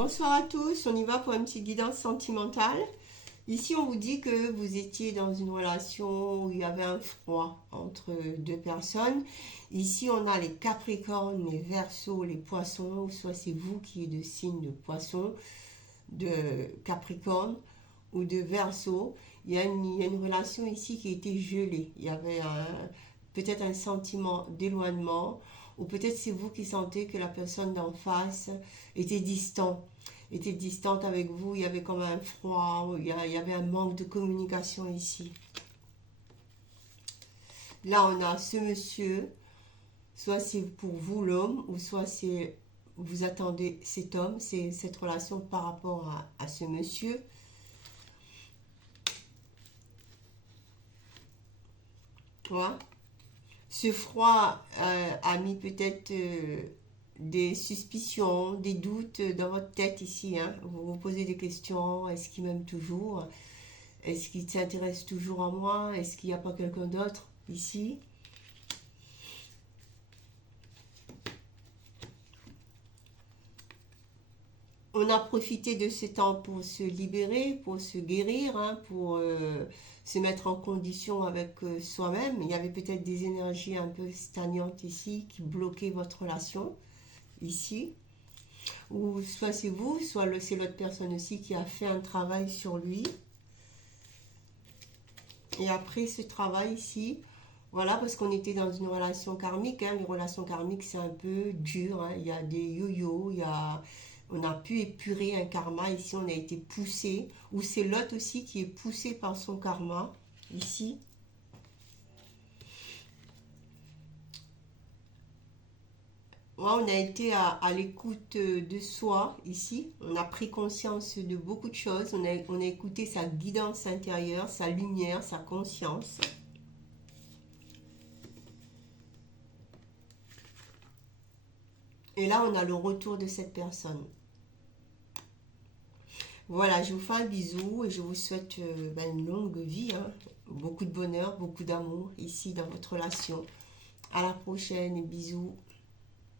Bonsoir à tous, on y va pour une petite guidance sentimentale. Ici, on vous dit que vous étiez dans une relation où il y avait un froid entre deux personnes. Ici, on a les Capricornes, les Verseaux, les Poissons, soit c'est vous qui êtes de signe de Poisson, de Capricorne ou de Verseau. Il y a une relation ici qui a été gelée. Il y avait peut-être un sentiment d'éloignement, ou peut-être c'est vous qui sentez que la personne d'en face était distant, était distante avec vous. Il y avait comme un froid, il y avait un manque de communication ici. Là, on a ce monsieur, soit c'est pour vous l'homme, ou soit c'est vous attendez cet homme, c'est cette relation par rapport à ce monsieur. Voilà. Ce froid a mis peut-être des suspicions, des doutes dans votre tête ici. Hein. Vous vous posez des questions. Est-ce qu'il m'aime toujours? Est-ce qu'il s'intéresse toujours à moi? Est-ce qu'il n'y a pas quelqu'un d'autre ici? On a profité de ce temps pour se libérer, pour se guérir, hein, pour se mettre en condition avec soi-même. Il y avait peut-être des énergies un peu stagnantes ici qui bloquaient votre relation ici. Ou soit c'est vous, soit c'est l'autre personne aussi qui a fait un travail sur lui. Et après ce travail ici, voilà, parce qu'on était dans une relation karmique. Hein, les relations karmiques, c'est un peu dur. Hein, il y a des yo-yo, on a pu épurer un karma. Ici, on a été poussé. Ou c'est l'autre aussi qui est poussé par son karma. Ici. Ouais, on a été à l'écoute de soi ici. On a pris conscience de beaucoup de choses. On a écouté sa guidance intérieure, sa lumière, sa conscience. Et là, on a le retour de cette personne. Voilà, je vous fais un bisou et je vous souhaite une longue vie, hein. Beaucoup de bonheur, beaucoup d'amour ici dans votre relation. À la prochaine et bisous.